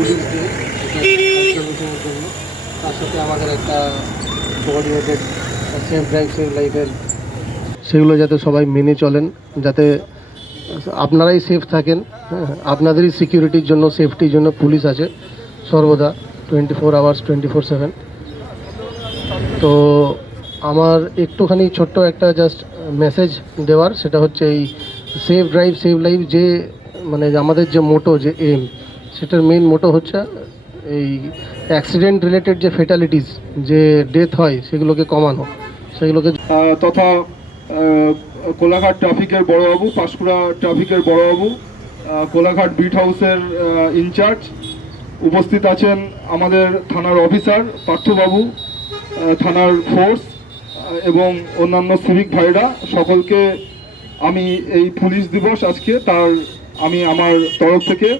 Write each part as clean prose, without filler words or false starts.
Police day জন্য, তার সাথে আমাদের একটা কোঅর্ডিনেটেড সেফ ড্রাইভ সেভ লাইফের সেগুলো যাতে সবাই মেনে চলেন, যাতে আপনারাই সেফ থাকেন। হ্যাঁ, আপনাদেরই সিকিউরিটির জন্য, সেফটির জন্য পুলিশ আছে সর্বদা 24 আওয়ার্স 24/7। তো আমার একটুখানি ছোট্ট একটা জাস্ট মেসেজ দেওয়ার, সেটা হচ্ছে এই সেফ ড্রাইভ সেভ লাইফ যে মানে আমাদের যে মোটো, যে এম, সেটার মেইন মোটো হচ্ছে এই অ্যাক্সিডেন্ট রিলেটেড যে ফেটালিটিস, যে ডেথ হয়, সেগুলোকে কমানো, সেগুলোকে তথা কোলাঘাট ট্রাফিকের বড়বাবু, পাঁশকুড়া ট্রাফিকের বড়বাবু, কোলাঘাট বিট হাউসের ইনচার্জ, উপস্থিত আছেন আমাদের থানার অফিসার পার্থবাবু, থানার ফোর্স এবং অন্যান্য সিভিক ভাইরা, সকলকে আমি এই পুলিশ দিবস আজকে তার আমি আমার তরফ থেকে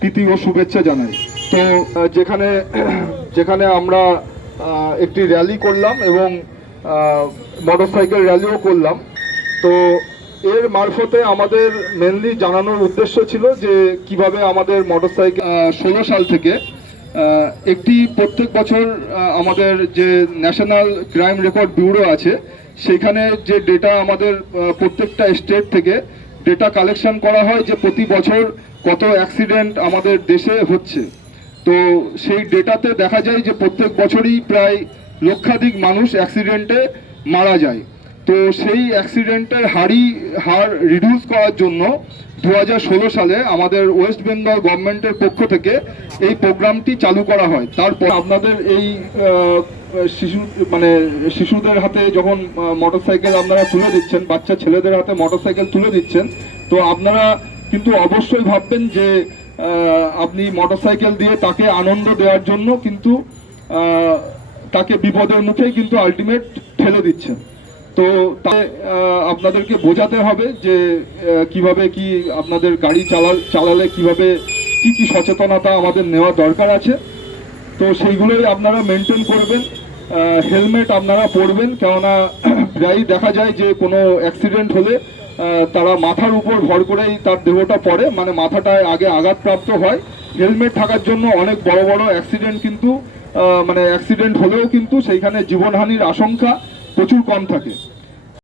প্রীতি ও শুভেচ্ছা জানাই। তো যেখানে যেখানে আমরা একটি র্যালি করলাম এবং মোটরসাইকেল র্যালিও করলাম, তো এর মারফতে আমাদের মেনলি জানানোর উদ্দেশ্য ছিল যে কিভাবে আমাদের মোটরসাইকেল 16 সাল থেকে একটি প্রত্যেক বছর আমাদের যে ন্যাশনাল ক্রাইম রেকর্ড ব্যুরো আছে, সেখানে যে ডেটা আমাদের প্রত্যেকটা স্টেট থেকে ডেটা কালেকশন করা হয় যে প্রতি বছর কত অ্যাক্সিডেন্ট আমাদের দেশে হচ্ছে। তো সেই ডেটাতে দেখা যায় যে প্রত্যেক বছরই প্রায় লক্ষাধিক মানুষ অ্যাক্সিডেন্টে মারা যায়। তো সেই অ্যাক্সিডেন্টের হার রিডিউস করার জন্য 2016 সালে আমাদের ওয়েস্ট বেঙ্গল গভর্নমেন্টের পক্ষ থেকে এই প্রোগ্রামটি চালু করা হয়। তারপর আপনাদের এই শিশুদের হাতে যখন মোটরসাইকেল আপনারা তুলে দিচ্ছেন, বাচ্চা ছেলেদের হাতে মোটরসাইকেল তুলে দিচ্ছেন, তো আপনারা কিন্তু অবশ্যই ভাববেন যে আপনি মোটরসাইকেল দিয়ে তাকে আনন্দ দেওয়ার জন্য কিন্তু তাকে বিপদের মুখেই কিন্তু আলটিমেট ঠেলে দিচ্ছেন। তো আপনাদেরকে বোঝাতে হবে যে কিভাবে কি আপনাদের গাড়ি চালালে কিভাবে কি সচেতনতা আমাদের নেওয়া দরকার আছে। তো সেইগুলোই আপনারা মেনটেন করবেন। হেলমেট আপনারা পরবেন, কেননা প্রায়ই দেখা যায় যে কোনো অ্যাক্সিডেন্ট হলে তারা মাথার উপর ভর করেই তার দেহটা পড়ে, মানে মাথাটায় আগে আঘাতপ্রাপ্ত হয়। হেলমেট থাকার জন্য অনেক বড় বড় অ্যাক্সিডেন্ট কিন্তু অ্যাক্সিডেন্ট হলেও কিন্তু সেইখানে জীবনহানির আশঙ্কা প্রচুর কম থাকে।